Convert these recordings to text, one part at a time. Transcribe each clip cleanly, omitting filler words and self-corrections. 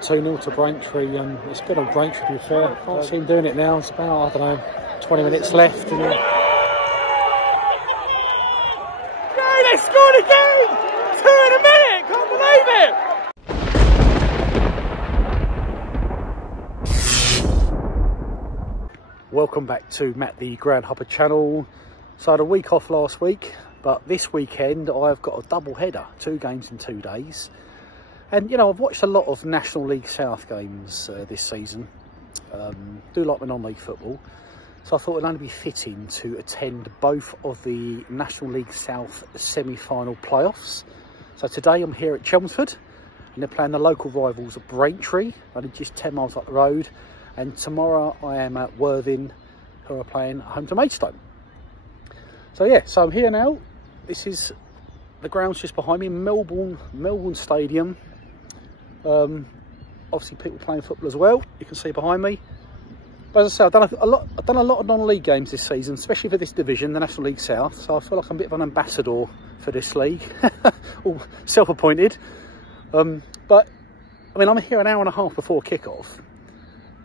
2-0 to Braintree. It's been on Braintree, to be fair. I can't see him doing it now. It's about, I don't know, 20 minutes left. And they scored again! 2 in a minute! Can't believe it! Welcome back to Matt the Groundhopper channel. So I had a week off last week, but this weekend I've got a double header, 2 games in 2 days. And you know, I've watched a lot of National League South games this season. Do like my non-league football. So I thought it'd only be fitting to attend both of the National League South semi-final playoffs. So today I'm here at Chelmsford and they're playing the local rivals at Braintree, only just 10 miles up the road. And tomorrow I am at Worthing, who are playing home to Maidstone. So yeah, so I'm here now. This is the grounds just behind me, Melbourne Stadium. Obviously people playing football as well, you can see behind me. But as I say, I've done a lot of non-league games this season, especially for this division, the National League South. So I feel like I'm a bit of an ambassador for this league, all self-appointed. But I mean, I'm here an hour and a half before kick-off,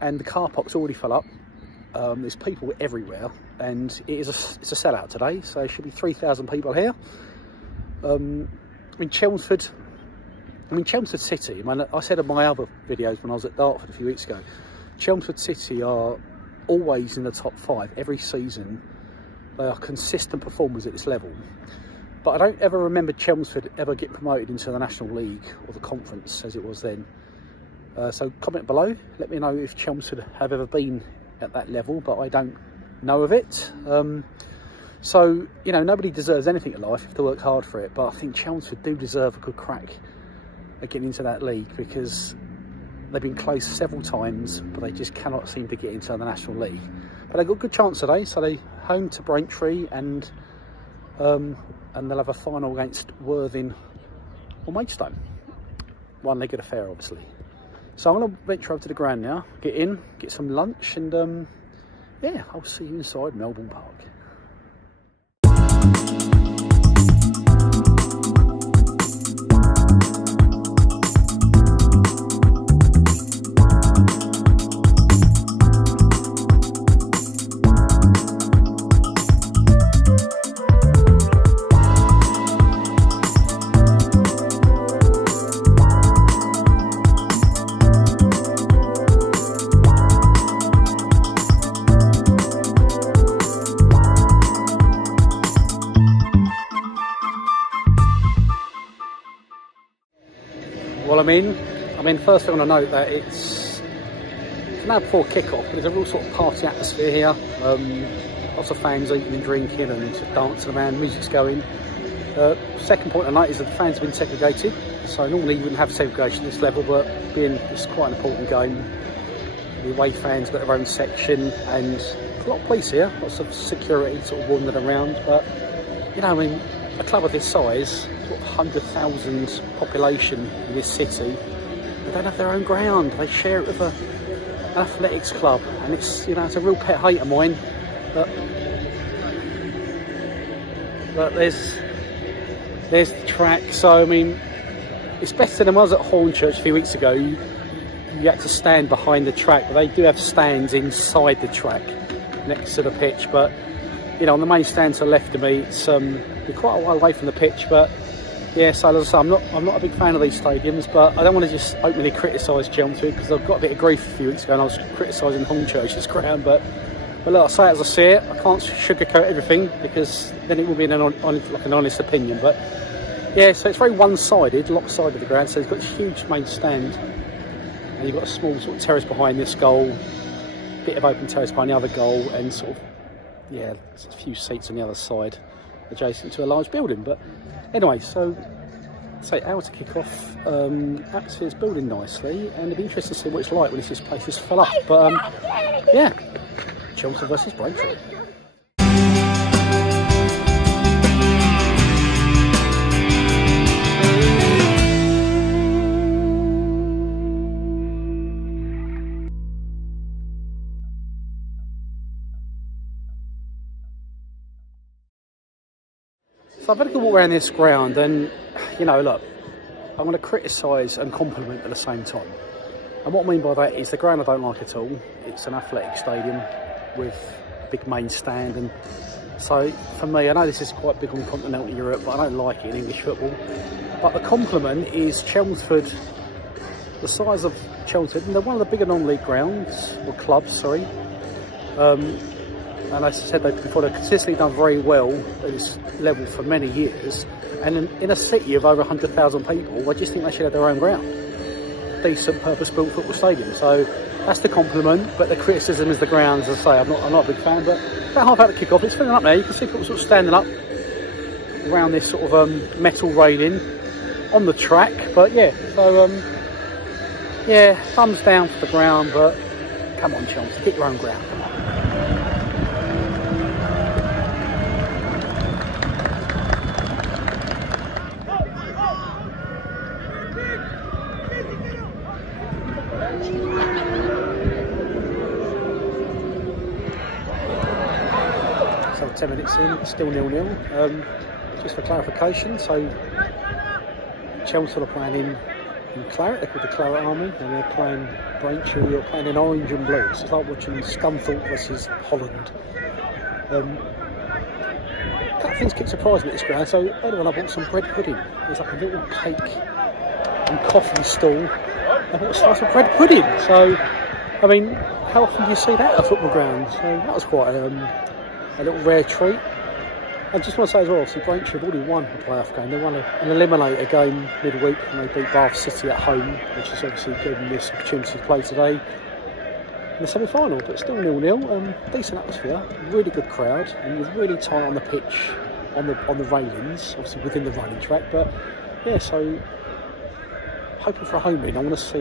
and the car park's already full up. There's people everywhere, and it's a sellout today, so there should be 3,000 people here. Chelmsford City, I said in my other videos when I was at Dartford a few weeks ago, Chelmsford City are always in the top 5 every season. They are consistent performers at this level. But I don't ever remember Chelmsford ever get promoted into the National League or the conference as it was then. So comment below, let me know if Chelmsford have ever been at that level, but I don't know of it. So, you know, nobody deserves anything in life. You have to work hard for it, but I think Chelmsford do deserve a good crack at getting into that league, because they've been close several times, but they just cannot seem to get into the National League. But they've got a good chance today, so they're home to Braintree, and they'll have a final against Worthing or Maidstone. One-legged affair, obviously. So I'm going to venture over to the ground now, get in, get some lunch, and yeah, I'll see you inside Melbourne Park. Well, I mean, first thing I want to note that it's now before kick-off, but there's a real sort of party atmosphere here. Lots of fans eating and drinking and dancing around, music's going. Second point I note is that the fans have been segregated. So normally you wouldn't have segregation at this level, but being it's quite an important game, the away fans got their own section, and a lot of police here, lots of security sort of wandering around. But you know, I mean, a club of this size, sort of 100,000 population in this city, they don't have their own ground. They share it with an athletics club, and it's, you know, it's a real pet hate of mine. But there's the track. So I mean, it's better than when I was at Hornchurch a few weeks ago. You had to stand behind the track, but they do have stands inside the track next to the pitch. But you know, on the main stand to the left of me, it's we're quite a while away from the pitch. But yeah, so as I say, I'm not a big fan of these stadiums, but I don't want to just openly criticise Chelmsford, because I've got a bit of grief a few weeks ago and I was criticising Hornchurch's ground. But look, I say it as I see it. I can't sugarcoat everything, because then it will be like an honest opinion. But yeah, so it's very one-sided, lopsided the ground. So it's got this huge main stand, and you've got a small sort of terrace behind this goal, bit of open terrace behind the other goal, and sort of, yeah, there's a few seats on the other side adjacent to a large building. But anyway, so say hour to kick off. Atmosphere's building nicely, and it'd be interesting to see what it's like when this place is full up. But yeah, Chelmsford versus Braintree. So I've had a good walk around this ground, and you know, look, I'm going to criticise and compliment at the same time. And what I mean by that is the ground I don't like at all. It's an athletic stadium with a big main stand, and so for me, I know this is quite big on continental Europe, but I don't like it in English football. But the compliment is Chelmsford, the size of Chelmsford, and they're one of the bigger non-league grounds, or clubs, sorry. And as I said before, they've consistently done very well at this level for many years. And in a city of over 100,000 people, I just think they should have their own ground. Decent purpose-built football stadium. So that's the compliment, but the criticism is the grounds. As I say, I'm not a big fan, but about half hour to kick off, it's filling up there. You can see people sort of standing up around this sort of metal railing on the track. But yeah, so yeah, thumbs down for the ground, but come on, Chelsea, get your own ground. Come on. So 10 minutes in, still 0-0. Just for clarification, so Chelmsford are playing in claret, they're called the Claret Army, and they're playing Braintree, who are playing in orange and blue. So it's like watching Scunthorpe versus Holland. A couple of things keep surprising me at this ground. So earlier on I bought some bread pudding. There's like a little cake and coffee stall. I bought a slice of bread pudding. So, I mean, how often do you see that at a football ground? So that was quite a little rare treat. I just want to say as well, obviously Braintree have already won a playoff game. They won an eliminator game midweek, and they beat Bath City at home, which is obviously given this opportunity to play today in the semi-final. But still 0-0. Decent atmosphere, really good crowd, and you're really tight on the pitch, on the railings, obviously within the running track. But yeah, so hoping for a home win. I want to see.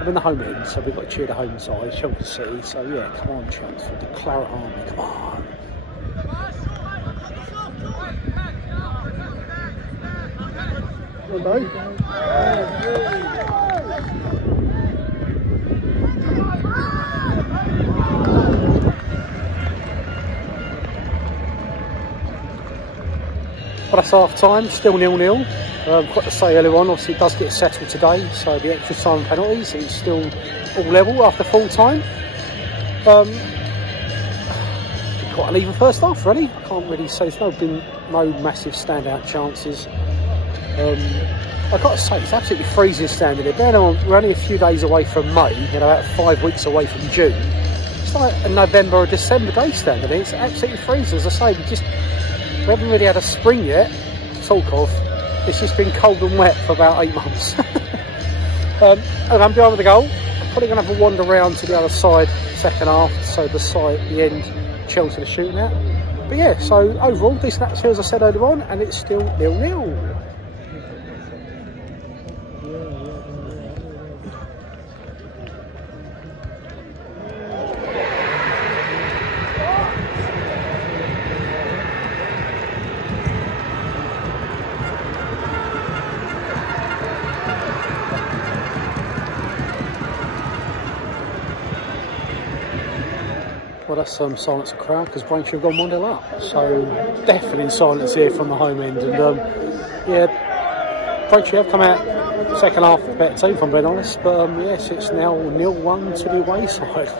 I'm in the home end, so we've got to cheer the home side, Chelmsford City. So yeah, come on, Chelmsford, the Claret Army, come on. Hello. But that's half time, still 0-0. Got to say earlier on, obviously it does get settled today, so the extra time penalties, it's still all level after full time. Quite an even first half, really. I can't really say there's been no massive standout chances. I've got to say, it's absolutely freezing standing there. Bearing in mind, we're only a few days away from May, about 5 weeks away from June. It's like a November or December day standing there. It's absolutely freezing. As I say, we haven't really had a spring yet, to talk of. It's just been cold and wet for about 8 months. I'm behind the goal. I'm probably going to have a wander around to the other side, second half, so the side at the end, Chelsea are shooting at. But yeah, so overall, decent atmosphere as I said earlier on, and it's still 0-0. Well, that's silence of crowd because Braintree have gone 1-0 up. So definitely silence here from the home end. And yeah, Braintree have come out second half a better team, if I'm being honest. But yes, it's now 0-1 to the away side.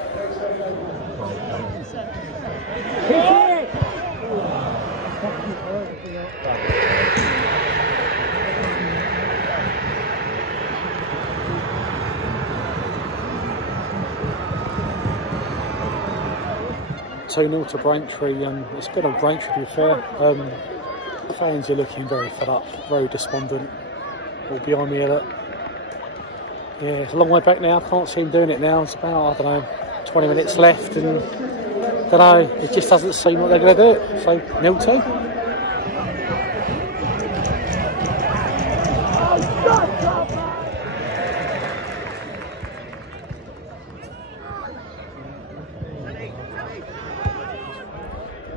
2-0 to Braintree. It's good on Braintree to be fair. Fans are looking very fed up, very despondent. All behind me, look. Yeah, it's a long way back now. Can't see him doing it now. It's about, I don't know, 20 minutes left, and I don't know, it just doesn't seem like they're going to do it. So 0-2.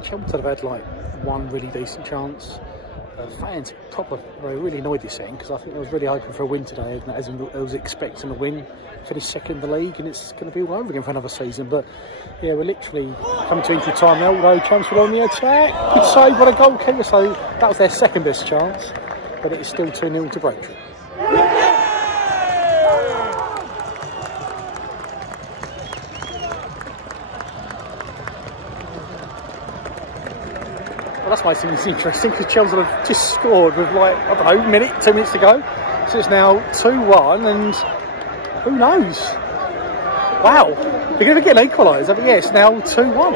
Chelmsford have had like one really decent chance. Fans really annoyed this end because I think they was really hoping for a win today, as I was expecting a win, finish second in the league, and it's going to be all over again for another season. But yeah, we're literally coming to injury time now, although Chelmsford on the attack. Good save by the goalkeeper, so that was their second best chance, but it is still 2-0 to Braintree. Well, that's why it seems interesting, because Chelmsford have just scored with, like, I don't know, minute, 2 minutes to go. So it's now 2-1, and who knows? Wow, they're going to get an equaliser, but yeah, it's now 2-1.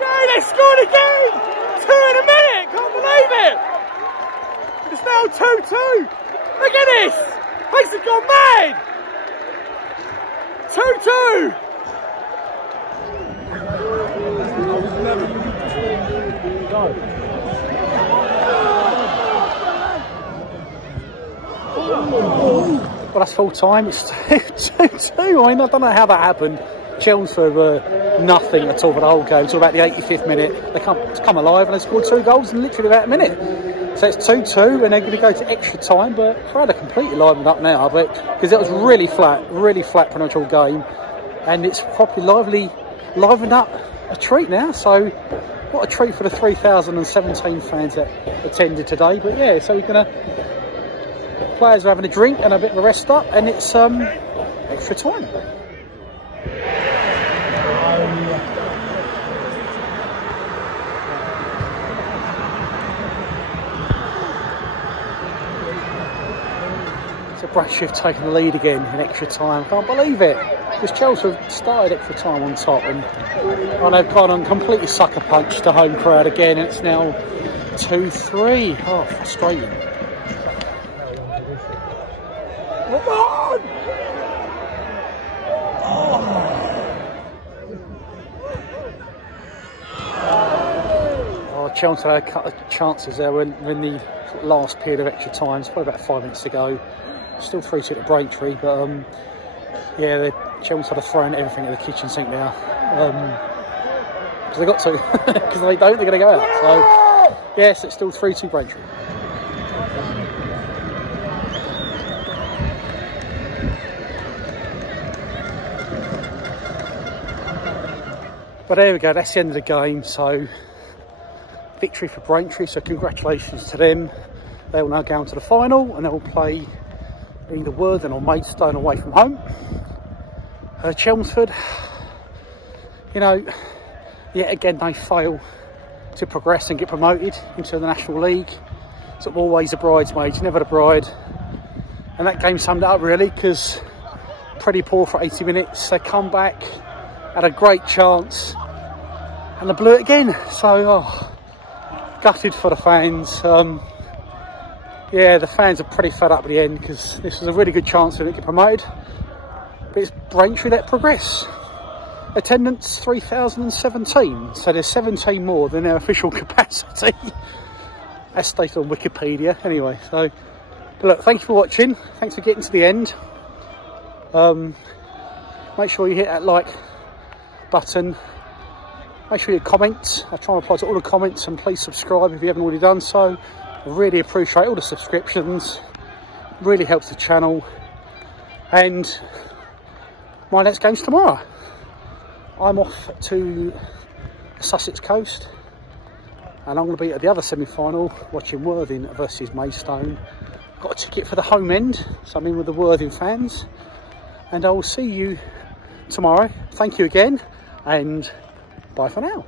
Yeah, they scored again! 2 in a minute, can't believe it! It's now 2-2. Look at this! Place has gone mad! 2-2! Well, that's full time. It's 2-2. I mean, I don't know how that happened. Chelmsford were nothing at all for the whole game until about the 85th minute. They come alive and they scored 2 goals in literally about a minute. So it's 2-2 and they're going to go to extra time. But crowd are completely livened up now, but because it was really flat pretty much all game, and it's properly livened up a treat now. So what a treat for the 3,017 fans that attended today. But yeah, so we're going to. Players are having a drink and a bit of a rest up, and it's extra time. So Braintree have taken the lead again in extra time. Can't believe it. Because Chelsea have started extra time on top, and they've gone on completely sucker punched the home crowd again. And it's now 2-3. Oh, frustrating. Come on! Oh, Chelmsford had a couple of chances there when the last period of extra time. It's probably about 5 minutes to go. Still 3-2 to Braintree, but yeah, Chelmsford are throwing everything at the kitchen sink now. Because they got to. Because if they don't, they're going to go out. So, yes, it's still 3-2 Braintree. But there we go, that's the end of the game. So victory for Braintree, so congratulations to them. They will now go on to the final and they will play either Worthing or Maidstone away from home. Chelmsford, you know, yet again they fail to progress and get promoted into the National League. It's always the bridesmaids, never the bride. And that game summed it up really, because pretty poor for 80 minutes. They come back, had a great chance, and they blew it again. So, gutted for the fans. Yeah, the fans are pretty fed up at the end, because this was a really good chance for them to get promoted. But it's Braintree that progress. Attendance 3,017, so there's 17 more than their official capacity, as stated on Wikipedia. Anyway, so but look, thank you for watching. Thanks for getting to the end. Make sure you hit that like button. Make sure you comment. I try and reply to all the comments, and please subscribe if you haven't already done so. I really appreciate all the subscriptions. It really helps the channel. And my next game's tomorrow. I'm off to the Sussex coast, and I'm going to be at the other semi-final watching Worthing versus Maidstone. Got a ticket for the home end, so I'm in with the Worthing fans, and I will see you tomorrow. Thank you again, and bye for now.